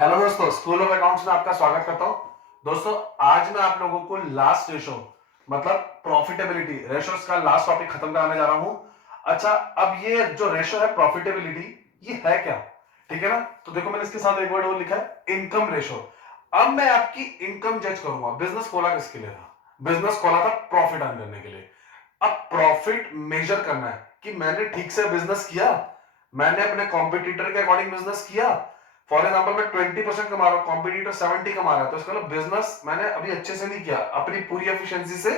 Hello दोस्तों, school of accounts में आपका स्वागत करता हूं। दोस्तों, आज मैं आप लोगों को लास्ट रेशो मतलब प्रॉफिटेबिलिटी रेशोस का लास्ट टॉपिक खत्म कराने जा रहा हूं। अच्छा, अब ये जो रेशो है प्रॉफिटेबिलिटी, ये है क्या? ठीक है ना? तो देखो, मैंने इसके साथ एक वर्ड और लिखा है, इनकम रेशो। अब मैं आपकी इनकम जज करूंगा। बिजनेस खोला किसके लिए था? बिजनेस खोला था प्रॉफिट अर्न करने के लिए। अब प्रॉफिट मेजर करना है कि मैंने ठीक से बिजनेस किया, मैंने अपने कॉम्पिटिटर के अकॉर्डिंग बिजनेस किया। फॉर एग्जाम्पल, मैं 20% कमा रहा हूं, कॉम्पिटिटर 70 कमा रहा है, तो इसका मतलब बिजनेस मैंने अभी अच्छे से नहीं किया, अपनी पूरी एफिशिएंसी से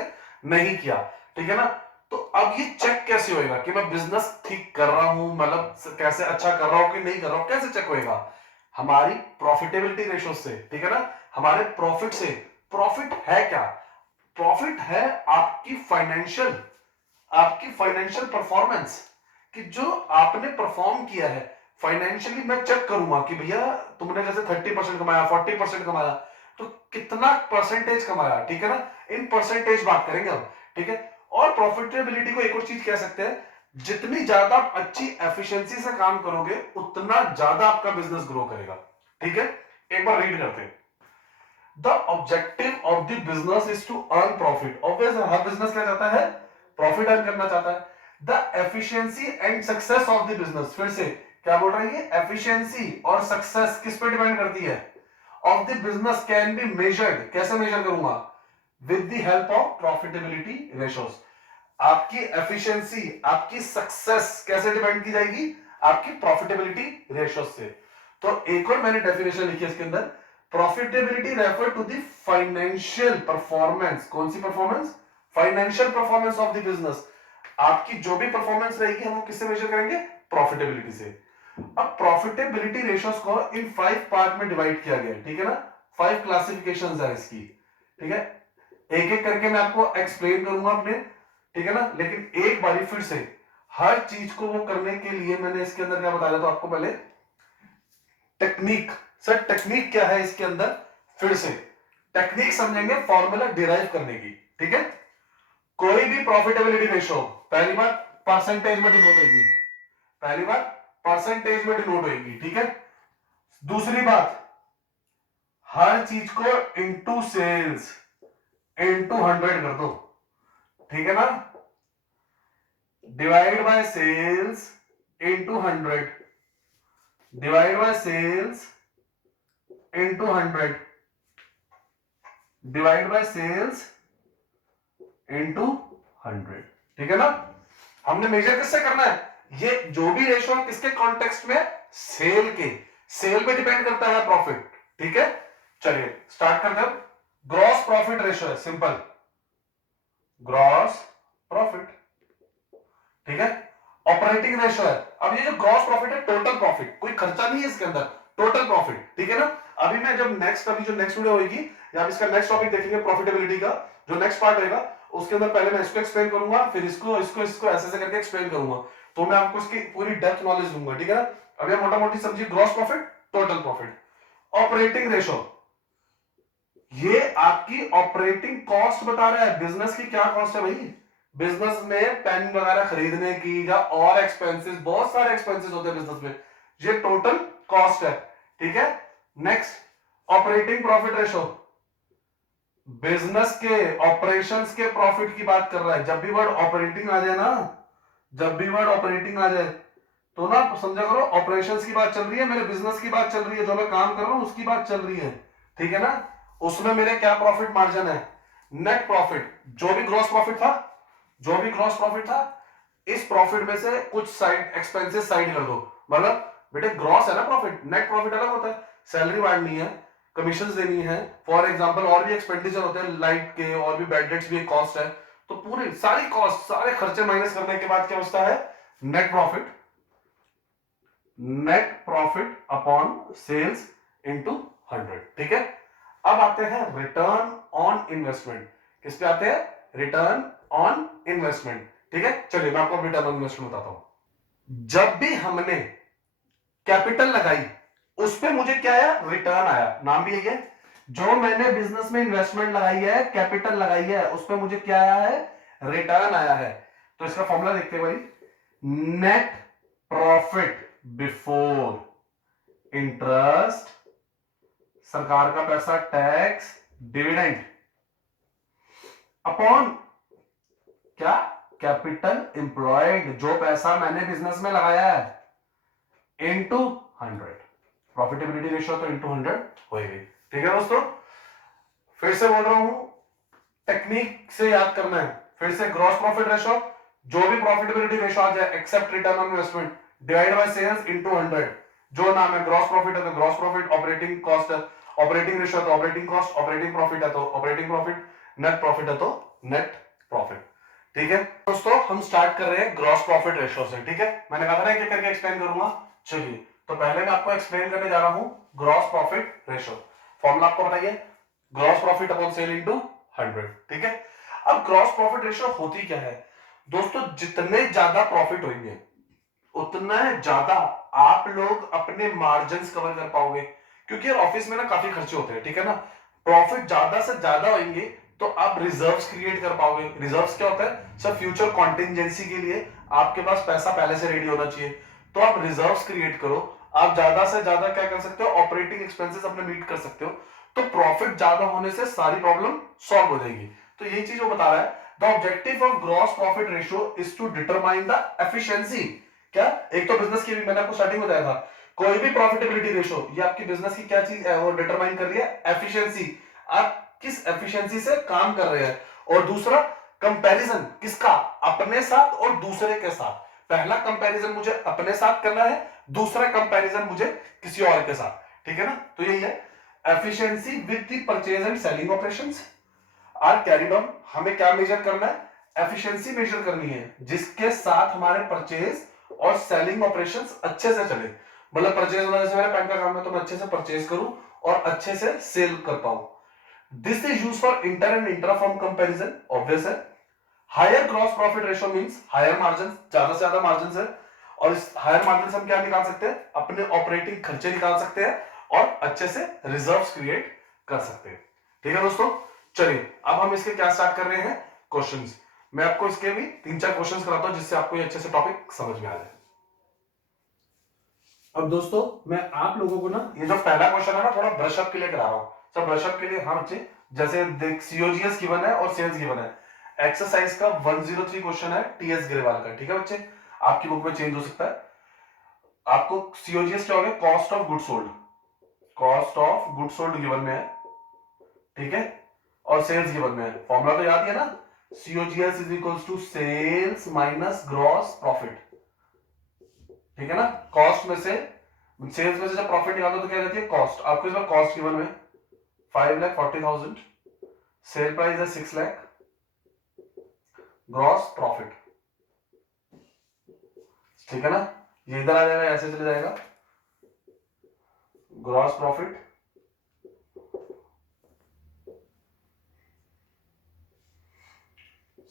नहीं किया। ठीक है ना? तो अब ये चेक कैसे होएगा कि मैं बिजनेस ठीक कर रहा हूं, मतलब कैसे अच्छा कर रहा हूं कि नहीं कर रहा हूं, कैसे चेक होएगा? हमारी प्रॉफिटेबिलिटी रेशो से। ठीक है ना? हमारे प्रॉफिट से। प्रॉफिट है क्या? प्रॉफिट है आपकी फाइनेंशियल परफॉर्मेंस, कि जो आपने परफॉर्म किया है फाइनेंशियली। मैं चेक करूंगा कि भैया तुमने जैसे 30% कमाया, 40% कमाया, तो कितना परसेंटेज कमाया। ठीक है ना? इन परसेंटेज बात करेंगे हम। ठीक है? और प्रॉफिटेबिलिटी को एक और चीज कह सकते हैं, जितनी ज्यादा आप अच्छी एफिशिएंसी से काम करोगे उतना ज्यादा आपका बिजनेस ग्रो करेगा। ठीक है? एक बार रीड करते हैं। The objective of the business is to earn profit. Obvious, हर बिजनेस क्या चाहता है? प्रॉफिट अर्न करना चाहता है। The efficiency and success of the business, फिर से क्या बोल रहा है ये? एफिशिएंसी और सक्सेस किस पे डिपेंड करती है? Of the business can be measured. कैसे मेजर करूंगा? With the help of profitability ratios. आपकी एफिशिएंसी, आपकी सक्सेस कैसे डिपेंड की जाएगी? आपकी प्रॉफिटेबिलिटी रेशोस से। तो एक और मैंने डेफिनेशन लिखी है इसके अंदर, profitability refer to the financial performance. कौन सी performance? Financial performance of the business. आपकी जो भी परफॉर्मेंस रहेगी हम वो किससे मेजर करेंगे? प्रॉफिटेबिलिटी से। अब प्रॉफिटेबिलिटी रेशोस को इन 5 पार्ट में डिवाइड किया गया है। ठीक है ना? 5 क्लासिफिकेशंस है इसकी। ठीक है? एक एक करके मैं आपको एक्सप्लेन करूंगा अपने। ठीक है ना? लेकिन एक बारी फिर से हर चीज को वो करने के लिए मैंने इसके अंदर क्या बताया था आपको पहले? टेक्निक। सर, टेक्निक क्या है इसके अंदर? फिर से टेक्निक समझेंगे फॉर्मूला डिराइव करने की। ठीक है? कोई भी प्रॉफिटेबिलिटी रेशो, पहली बात परसेंटेज में डिनोट होगी। पहली बात परसेंटेज में डिनोट होगी। ठीक है? दूसरी बात, हर चीज को इनटू सेल्स इनटू 100 कर दो। ठीक है ना? Divide by sales into 100, divide by sales into 100, divide by sales into 100। ठीक है ना? हमने मेजर किससे करना है? ये जो भी रेशो है किसके कॉन्टेक्स्ट में? सेल के। सेल पे डिपेंड करता है प्रॉफिट। ठीक है? चलिए स्टार्ट करते हैं। ग्रॉस प्रॉफिट रेशो है, सिंपल। Gross profit. ठीक है? ऑपरेटिंग रेशो है। अब ये जो ग्रॉस प्रॉफिट है, टोटल प्रॉफिट, कोई खर्चा नहीं है इसके अंदर, टोटल प्रॉफिट। ठीक है ना? अभी मैं जब अभी जो नेक्स्ट वीडियो होगी या इसका नेक्स्ट टॉपिक देखेंगे प्रॉफिटेबिलिटी का, जो नेक्स्ट पार्ट रहेगा, उसके अंदर पहले मैं इसको एक्सप्लेन करूंगा, फिर इसको इसको इसको ऐसे ऐसे करके एक्सप्लेन करूंगा। तो मैं आपको इसकी पूरी डेप्थ नॉलेज दूंगा। ठीक है ना? अभी मोटा मोटी समझिए, gross profit, total profit. Operating ratio, ये आपकी ऑपरेटिंग कॉस्ट बता रहा है। बिजनेस की क्या कॉस्ट है भाई? बिजनेस में पेन वगैरह खरीदने की या और एक्सपेंसेस, बहुत सारे एक्सपेंसेस होते हैं बिजनेस में, ये टोटल कॉस्ट है। ठीक है? Next, operating profit ratio, business के ऑपरेशंस के प्रॉफिट की बात कर रहा है। जब भी वर्ड ऑपरेटिंग आ जाए ना, जब भी वर्ड ऑपरेटिंग आ जाए तो ना समझा करो ऑपरेशंस की बात चल रही है, मेरे बिजनेस की बात चल रही है, जो मैं काम कर रहा हूं उसकी बात चल रही है। ठीक है ना? उसमें मेरे क्या प्रॉफिट मार्जिन है? Net profit. जो भी ग्रॉस प्रॉफिट था, जो भी ग्रॉस प्रॉफिट था, इस प्रॉफिट में से कुछ साइड एक्सपेंसेस साइड कर दो। मतलब बेटे, ग्रॉस है ना प्रॉफिट, नेट प्रॉफिट अलग होता है। सैलरी बढ़नी है, कमीशन देनी है, फॉर एग्जांपल और भी एक्सपेंडिचर होते हैं, लाइट के और भी बैड डेट्स भी एक कॉस्ट है। तो पूरी सारी कॉस्ट, सारे खर्चे माइनस करने के बाद क्या बचता है? Net profit. Net profit upon sales into 100। ठीक है? अब आते हैं रिटर्न ऑन इन्वेस्टमेंट। किस पे आते हैं? Return on investment. ठीक है? चलिए मैं आपको रिटर्न ऑन इन्वेस्टमेंट बताता हूं। जब भी हमने कैपिटल लगाई, उस पे मुझे क्या आया? रिटर्न आया। नाम भी यही है। जो मैंने बिजनेस में इन्वेस्टमेंट लगाई है, कैपिटल लगाई है, उस पे मुझे क्या आया है? रिटर्न आया है। तो इसका फॉर्मूला देखते हैं भाई। नेट प्रॉफिट बिफोर इंटरेस्ट सरकार का पैसा टैक्स डिविडेंड अपॉन क्या, कैपिटल एम्प्लॉयड, जो पैसा मैंने बिजनेस में लगाया है, इनटू 100। प्रॉफिटेबिलिटी रेशियो तो इनटू 100 होगी। ठीक है दोस्तों, फिर से बोल रहा हूं, टेक्निक से याद करना है। फिर से ग्रॉस प्रॉफिट रेशियो, जो भी प्रॉफिटेबिलिटी रेशियो आ जाए except return on investment, divide by sales into 100। जो नाम है ग्रॉस प्रॉफिट है तो ग्रॉस प्रॉफिट, ऑपरेटिंग कॉस्ट है ऑपरेटिंग रेशियो है तो ऑपरेटिंग कॉस्ट, ऑपरेटिंग प्रॉफिट है तो ऑपरेटिंग प्रॉफिट, नेट प्रॉफिट है तो नेट प्रॉफिट। ठीक है दोस्तों, हम स्टार्ट कर रहे हैं ग्रॉस प्रॉफिट रेशियो से। ठीक है, मैंने कहा था ना कि करके एक्सप्लेन करूंगा। चलिए, तो पहले मैं आपको एक्सप्लेन करने जा रहा हूं ग्रॉस प्रॉफिट रेशियो। फॉर्मूला आपको बताइए, gross profit upon sale into 100। ठीक है, अब ग्रॉस प्रॉफिट रेशियो होती क्या है दोस्तों, जितने ज्यादा प्रॉफिट होंगे उतना ज्यादा आप लोग अपने मार्जिन कवर कर पाओगे, क्योंकि यार ऑफिस में ना काफी खर्चे होते हैं। ठीक है ना, प्रॉफिट ज्यादा से ज्यादा होंगे तो आप रिजर्व्स क्रिएट कर पाओगे। रिजर्व्स क्या होता है सर, फ्यूचर कॉन्टिजेंसी के लिए आपके पास पैसा पहले से रेडी होना चाहिए, तो आप रिजर्व्स क्रिएट करो। आप ज्यादा से ज्यादा क्या कर सकते हो, ऑपरेटिंग एक्सपेंसेस अपने मीट कर सकते हो, तो प्रॉफिट ज्यादा होने से सारी प्रॉब्लम सॉल्व हो जाएगी। तो यही चीज वो बता रहा है, the objective of gross profit ratio is to determine the efficiency. क्या, एक तो बिजनेस की भी मैंने आपको स्टार्टिंग में बताया था, कोई भी प्रॉफिटेबिलिटी रेशियो ये आपकी बिजनेस की क्या चीज है, वो डिटरमाइन कर रही है एफिशिएंसी, आप किस एफिशिएंसी से काम कर रहे हैं। और दूसरा कंपैरिजन, किसका, अपने साथ और दूसरे के साथ। पहला कंपैरिजन मुझे अपने साथ करना है, दूसरा कंपैरिजन मुझे किसी और के साथ। ठीक है ना, तो यही है efficiency with the purchase and selling operations are carried on. हमें क्या मेजर करना है, एफिशिएंसी मेजर करनी है जिसके साथ हमारे परचेज और सेलिंग ऑपरेशंस अच्छे से चले। मतलब परचेज होना, जैसे मेरे बैंक का काम है तो मैं अच्छे से परचेज करूं और अच्छे से सेल कर पाऊं। This is used for inter and intra firm comparison, obvious है। Higher gross profit ratio means higher margin, ज्यादा से ज्यादा मार्जिन है, और इस हायर मार्जिन से हम क्या निकाल सकते हैं, अपने ऑपरेटिंग खर्चे निकाल सकते हैं और अच्छे से रिजर्व्स क्रिएट कर सकते हैं। ठीक है दोस्तों, चलिए अब हम इसके क्या स्टार्ट कर रहे हैं, क्वेश्चंस। मैं आपको इसके भी 3-4 क्वेश्चंस कराता हूं जिससे आपको ये अच्छे से टॉपिक समझ में आ जाए। अब दोस्तों मैं आप लोगों को ना ये जो पहला क्वेश्चन है ना, थोड़ा ब्रशअप के लिए करा रहा हूं। सब ब्रशअप के लिए, हाँ बच्चे, जैसे देख सीओजीएस गिवन है और सेल्स गिवन है। एक्सरसाइज का 103 क्वेश्चन है टीएस ग्रेवाल का। ठीक है बच्चे, आपकी बुक में चेंज हो सकता है। आपको सीओजीएस क्या हो गया, cost of good sold, cost of good sold given में है। ठीक है, और सेल्स गिवन में है। फॉर्मूला तो याद ही है ना, COGS is equals to sales minus gross profit. ठीक है ना, कॉस्ट में से, सेल्स में से जब प्रॉफिट निकालो तो क्या रहती है, कॉस्ट। आपको इस बार कॉस्ट गिवन में 5,40,000, सेल प्राइस है 6 लाख, ग्रॉस प्रॉफिट। ठीक है ना, ये इधर आ जाएगा, ऐसे चले जाएगा, ग्रॉस प्रॉफिट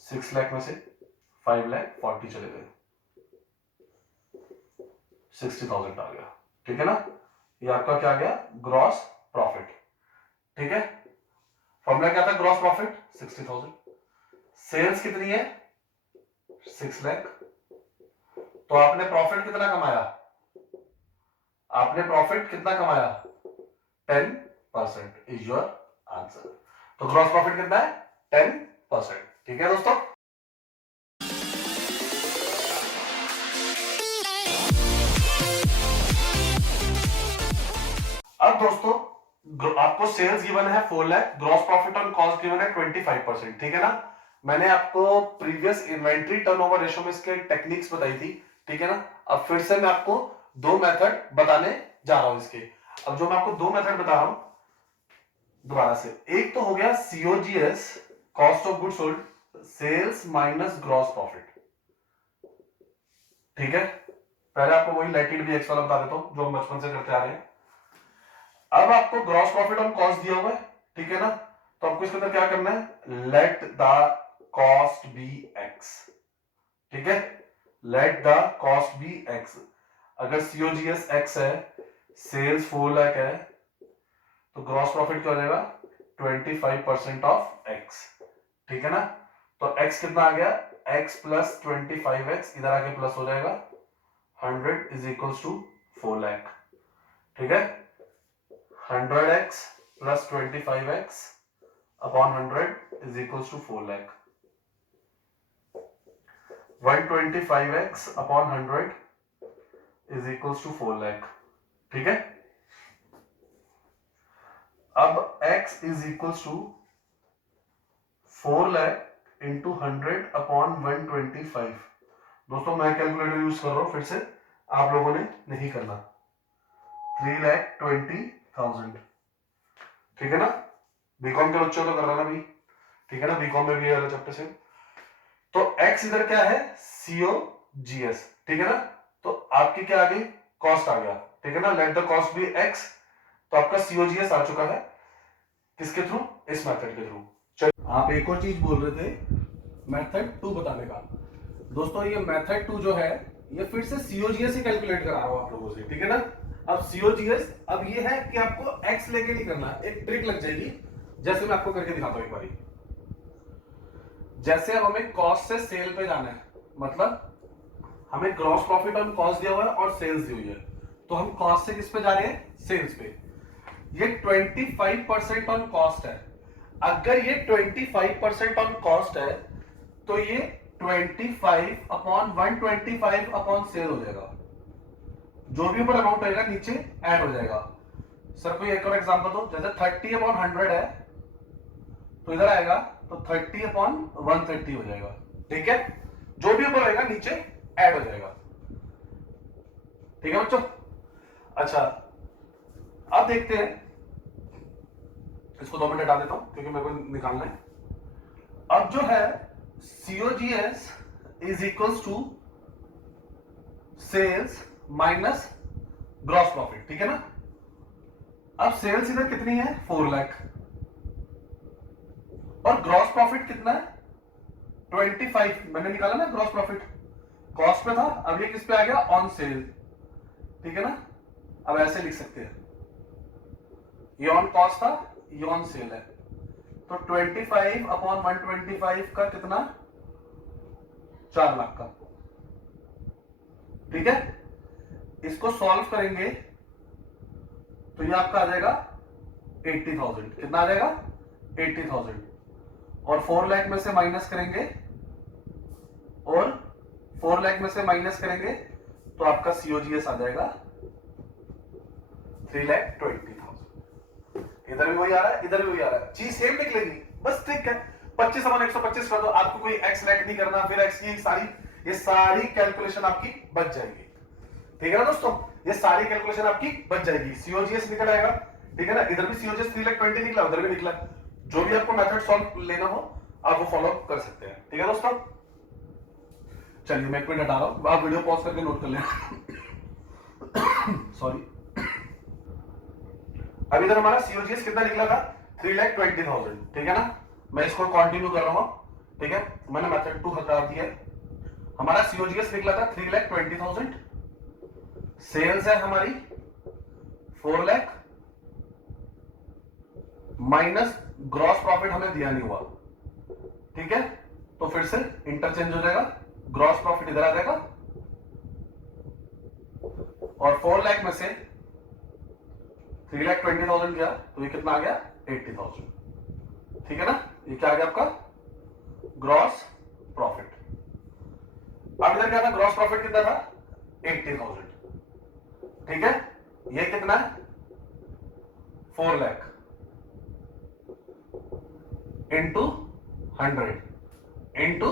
6 लाख में से 5,40,000 चले गए, 60,000 आ गया। ठीक है ना, ये आपका क्या आ गया, ग्रॉस प्रॉफिट। ठीक है, फॉर्मूला क्या था, ग्रॉस प्रॉफिट 60,000, सेल्स कितनी है 6 लाख, तो आपने प्रॉफिट कितना कमाया, आपने प्रॉफिट कितना कमाया 10% इज योर आंसर। तो ग्रॉस प्रॉफिट कितना है 10%। ठीक है दोस्तों, अब दोस्तों आपको सेल्स गिवन है 4 lakh, gross profit on cost given है 25%। ठीक है ना, मैंने आपको प्रीवियस इन्वेंट्री टर्नओवर रेशियो में इसके टेक्निक्स बताई थी। ठीक है ना, अब फिर से मैं आपको दो मेथड बताने जा रहा हूं इसके। अब जो मैं आपको दो मेथड बता रहा हूं दोबारा से, एक तो हो गया COGS, cost of good sold, sales minus gross profit. ठीक है, पहले आपको वही लेटेड भी एक्स वाला बता देता हूं जो हम बचपन से करते आ रहे हैं। अब आपको ग्रॉस प्रॉफिट ऑन कॉस्ट दिया हुआ है। ठीक है ना, तो आपको इसके अंदर क्या करना है, let the cost be x. ठीक है, let the cost be x. अगर सीओजीएस एक्स है, सेल्स 4 लाख है, तो ग्रॉस प्रॉफिट क्या हो जाएगा 25% ऑफ एक्स। ठीक है ना, तो x कितना आ गया, x प्लस 25x, इधर आके प्लस हो जाएगा 100 इज इक्वल्स टू 4 लाख। ठीक है, 100x plus 25x upon 100 is equals to 4 lakh. 125x upon 100 is equals to 4 lakh. ठीक है, अब x is equals to 4 lakh into 100 upon 125. दोस्तों मैं कैलकुलेटर यूज कर रहा हूं, फिर से आप लोगों ने नहीं करना. 3,20,000. ठीक है ना, बीकॉम के बच्चों तो कर रहा ना भी, ठीक है ना, बीकॉम में भी ये वाला चैप्टर से. तो x इधर क्या है, COGS. ठीक है ना, तो आपकी क्या आ गई, कॉस्ट आ गया. ठीक है ना, let the cost be x. तो आपका COGS आ चुका है किसके थ्रू, इस मेथड के थ्रू. चलिए, आप एक और चीज बोल रहे थे मेथड 2 बताने का. दोस्तों ये मेथड 2 जो है ये फिर से COGS ही कैलकुलेट करा रहा हूं आप लोगों से. ठीक है ना, अब COGS अब ये है कि आपको x लेके नहीं करना, एक ट्रिक लग जाएगी. जैसे मैं आपको करके दिखाता हूं एक बारी. जैसे अब हमें कॉस्ट से सेल पे जाना है, मतलब हमें ग्रॉस प्रॉफिट ऑन कॉस्ट दिया हुआ है और सेल्स दी हुई है. तो हम कॉस्ट से किस पे जा रहे हैं, सेल्स पे. ये 25% ऑन कॉस्ट है. अगर ये 25% ऑन कॉस्ट है तो ये 25 अपॉन 125 अपॉन सेल हो जाएगा. जो भी ऊपर अमाउंट रहेगा नीचे ऐड हो जाएगा. सर कोई एक और एग्जांपल दो. जैसे 30 अपॉन 100 है तो इधर आएगा तो 30 अपॉन 130 हो जाएगा. ठीक है, जो भी ऊपर रहेगा नीचे ऐड हो जाएगा. ठीक है बच्चों. अच्छा अब देखते हैं, इसको 2 मिनट हटा देता हूं क्योंकि मेरे को निकालना है. अब जो है COGS is equals to sales minus gross profit. ठीक है ना, अब सेल्स इधर कितनी है, 4 लाख, और ग्रॉस प्रॉफिट कितना है, 25. मैंने निकाला ना ग्रॉस प्रॉफिट, कॉस्ट पे था, अब ये किस पे आ गया, ऑन सेल. ठीक है ना, अब ऐसे लिख सकते हैं, ये ऑन कॉस्ट था, ये ऑन सेल है. तो 25 अपॉन 125 का कितना, 4 लाख का. ठीक है, इसको सॉल्व करेंगे तो ये आपका आ जाएगा 80,000. कितना आ जाएगा, 80,000. और 4 लाख में से माइनस करेंगे, और 4 लाख में से माइनस करेंगे तो आपका COGS आ जाएगा 3,20,000. इधर भी वही आ रहा है, इधर भी वही आ रहा है, चीज सेम निकलेगी, बस ठीक है. 25 अपॉन 125 कर दो, आपको कोई x लेट नहीं करना, फिर x की ये सारी कैलकुलेशन आपकी बच जाएगी. ठीक है ना दोस्तों, ये सारी कैलकुलेशन आपकी बच जाएगी. COGS निकल आएगा. ठीक है ना, इधर भी COGS 3,20,000 निकला, उधर भी निकला. जो भी आपको मेथड सॉल्व लेना हो आप वो फॉलो कर सकते हैं. ठीक है दोस्तों, चलिए मैं 1 मिनट हटा रहा हूं, आप वीडियो पॉज करके नोट कर लेना. सॉरी. अब इधर हमारा COGS कितना निकला था, 3,20,000. ठीक है ना, मैं इसको कंटिन्यू कर रहा हूं. ठीक है, मैंने मेथड 2 हटा दिया है. हमारा COGS निकला था 3,20,000. सेल्स है हमारी 4 लाख माइनस ग्रॉस प्रॉफिट हमें दिया नहीं हुआ. ठीक है, तो फिर से इंटरचेंज हो जाएगा, ग्रॉस प्रॉफिट इधर आ जाएगा, और 4 लाख में से 3,20,000 गया तो ये कितना आ गया, 80,000. ठीक है ना, ये क्या आ गया आपका, ग्रॉस प्रॉफिट. अब इधर क्या था, ग्रॉस प्रॉफिट कितना था, 80,000. ठीक है, ये कितना है, 4 लाख इंटू 100 इंटू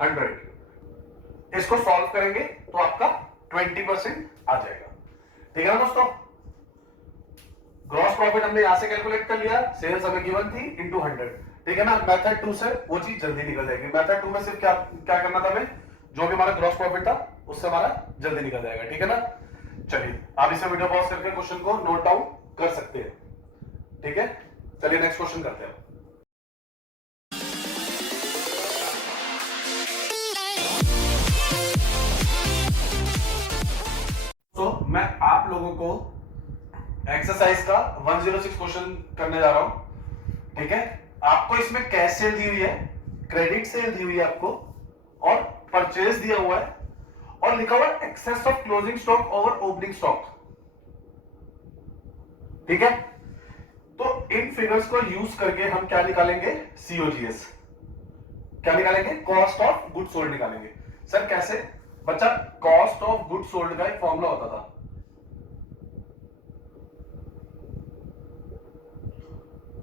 100. इसको सॉल्व करेंगे तो आपका 20% आ जाएगा. ठीक है ना दोस्तों, ग्रॉस प्रॉफिट हमने यहां से कैलकुलेट कर लिया, सेल्स हमें गिवन थी इंटू 100. ठीक है ना, मेथड 2 से वो चीज जल्दी निकल जाएगी. मेथड 2 में सिर्फ क्या क्या करना था हमें, जो भी हमारा ग्रॉस प्रॉफिट था उससे हमारा जल्दी निकल जाएगा. ठीक है ना, चलिए आप इसे वीडियो पॉज करके क्वेश्चन को नोट डाउन कर सकते हैं. ठीक है, चलिए नेक्स्ट क्वेश्चन करते हैं. तो मैं आप लोगों को एक्सरसाइज का 106 क्वेश्चन करने जा रहा हूं. ठीक है, आपको इसमें कैश सेल दी हुई है, क्रेडिट सेल दी हुई है आपको, और परचेज दिया हुआ है, और लिखा हुआ है excess of closing stock over opening stock. ठीक है, तो इन फिगर्स को यूज करके हम क्या निकालेंगे, सीओजीएस, क्या निकालेंगे, कॉस्ट ऑफ गुड सोल्ड निकालेंगे। सर कैसे बच्चा, कॉस्ट ऑफ गुड सोल्ड का एक फॉर्मूला होता था,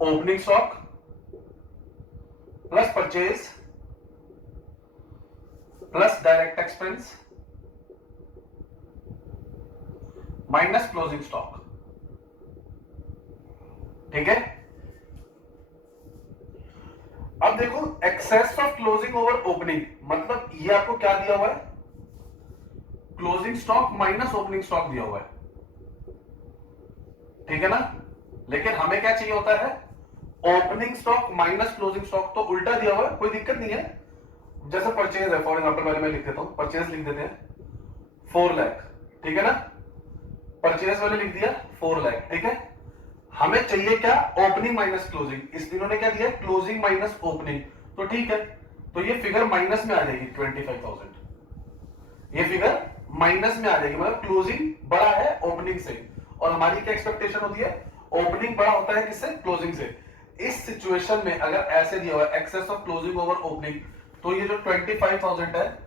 opening stock plus purchase plus direct expense minus closing stock. ठीक है, अब देखो excess of closing over opening, मतलब ये आपको क्या दिया हुआ है, closing stock minus opening stock दिया हुआ है, ठीक है ना। लेकिन हमें क्या चाहिए होता है, opening stock minus closing stock, तो उल्टा दिया हुआ है, कोई दिक्कत नहीं है। जैसे परचेज है, फॉर एग्जाम्पल पहले मैं लिख देता हूं, परचेज लिख देते हैं 4 लाख, ठीक है ना, परचेज वाले लिख दिया 4 लाख, ठीक है। हमें चाहिए क्या, ओपनिंग माइनस क्लोजिंग, इस तीनों ने क्या दिया, क्लोजिंग माइनस ओपनिंग, तो ठीक है, तो ये फिगर माइनस में आ जाएगी 25,000, ये फिगर माइनस में आ जाएगी, मतलब क्लोजिंग बड़ा है ओपनिंग से, और हमारी क्या एक्सपेक्टेशन होती है, ओपनिंग बड़ा होता है किससे, क्लोजिंग से। इस सिचुएशन में अगर ऐसे दिया हुआ है excess of closing over opening, तो ये जो 25,000 है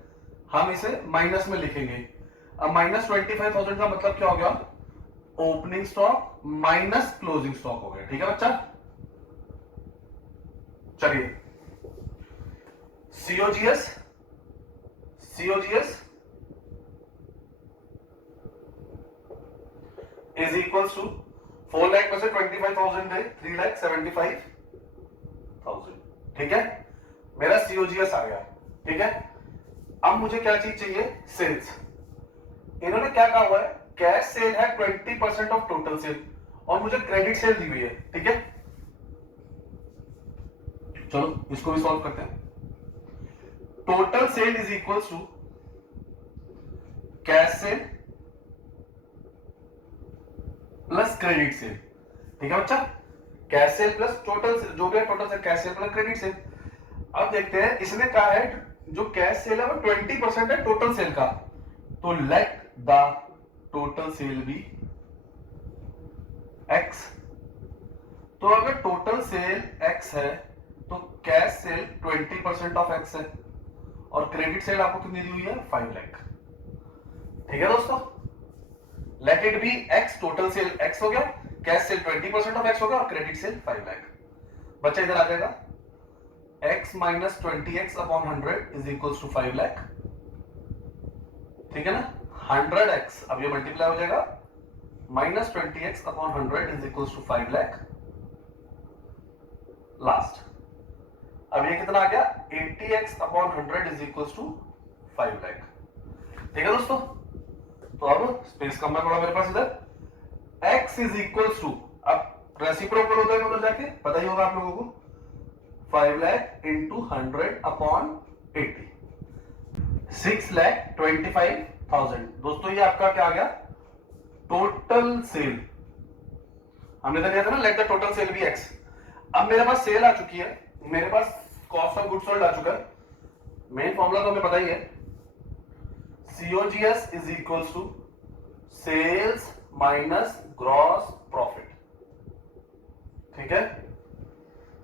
हम इसे माइनस में लिखेंगे। अब माइनस 25,000 का मतलब क्या हो गया, opening stock minus closing stock हो गया, ठीक है बच्चा। चलिए COGS, COGS is equal to 4 lakh में से 25,000 है, 3,75,000, ठीक है, मेरा सीओजीएस आ गया, ठीक है। अब मुझे क्या चीज चाहिए, सेल्स। इन्होंने क्या कहा हुआ है, कैश सेल है 20% ऑफ टोटल सेल, और मुझे क्रेडिट सेल दी हुई है, ठीक है। चलो इसको भी सॉल्व करते हैं। Total sale is equal to cash sale plus credit sale, ठीक है बच्चा, कैश सेल प्लस टोटल, जो भी है total sale, cash sale plus credit cell. अब देखते हैं, इसने कहा है जो कैश सेल है वो 20% है टोटल सेल का, तो let the total sale be x. तो अगर टोटल सेल एक्स है तो कैश सेल 20% ऑफ एक्स है, और क्रेडिट सेल आपको कितनी दी हुई है, 5 लाख, ठीक है दोस्तों। Let it be x, total sale x हो गया, कैश सेल 20% ऑफ एक्स हो गया, और क्रेडिट सेल 5 लाख। बच्चा इधर आ जाएगा, x minus 20x upon 100 is equal to 5 lakh, ठीक है ना। 100x, अब ये मल्टीप्लाई हो जाएगा, minus 20x upon 100 is equal to 5 lakh, last. अब ये कितना आ गया, 80x upon 100 is equal to 5 lakh, ठीक है दोस्तों। तो अब स्पेस कम है थोड़ा मेरे पास इधर, x इज इक्वल टू, अब रेसिप्रोकल होता है उधर जाके, पता ही होगा आप लोगों को, 5 लाख इंटू 100 अपॉन 80, 6,25,000। दोस्तों ये आपका क्या आ गया, टोटल सेल। हमने तो लिया था ना, let the total sale be x. अब मेरे पास सेल आ चुकी है, मेरे पास कॉस्ट ऑफ गुड्स सोल्ड आ चुका है, मेन फॉर्मूला तो हमें पता ही है, COGS is equal to sales minus gross profit, ठीक है।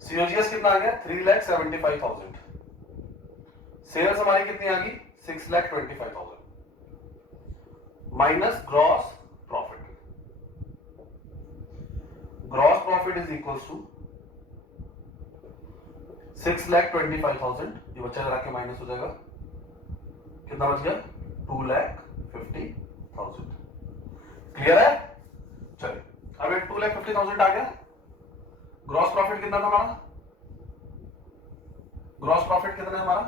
सीओजीएस कितना आ गया, 3,75,000, सेल्स हमारी कितनी आ गई, 6,25,000, minus gross profit, gross profit is equal to 6,25,000, ये बच्चा जरा के माइनस हो जाएगा, कितना बच गया, 2,50,000, क्लियर है। चलिए अब ये 2,50,000 आ गया, ग्रॉस प्रॉफिट कितना था हमारा, ग्रॉस प्रॉफिट कितना है हमारा,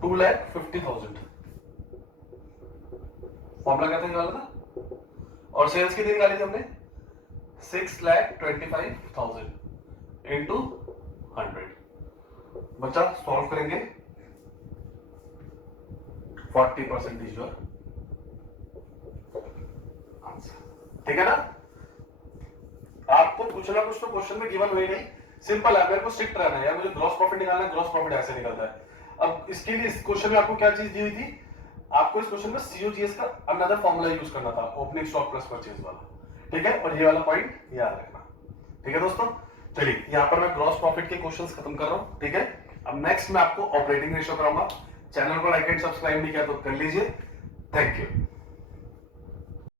2,50,000, फॉर्मूला क्या था ये वाला था, और सेल्स कितनी निकाली थी हमने, 6,25,000 इंटू 100। बच्चा सॉल्व करेंगे, 40% इज योर आंसर, ठीक है ना। आपको कुछ ना कुछ तो क्वेश्चन में गिवन हुई नहीं, सिंपल है, मेरे को स्ट्रिक्ट रहना है यार, मुझे ग्रॉस प्रॉफिट निकालना है, ग्रॉस प्रॉफिट ऐसे निकलता है। अब इसके लिए इस क्वेश्चन में आपको क्या चीज दी हुई थी, आपको इस क्वेश्चन में सीओजीएस का अनदर फॉर्मूला यूज करना था, ओपनिंग स्टॉक प्लस परचेज वाला, ठीक है, और ये वाला पॉइंट याद रखना, ठीक है दोस्तों। चलिए यहाँ पर मैं ग्रॉस प्रॉफिट के क्वेश्चंस खत्म कर रहा हूँ, ठीक है। अब नेक्स्ट मैं आपको ऑपरेटिंग रेशियो कराऊंगा। चैनल को लाइक एंड सब्सक्राइब नहीं किया तो कर लीजिए। Thank you.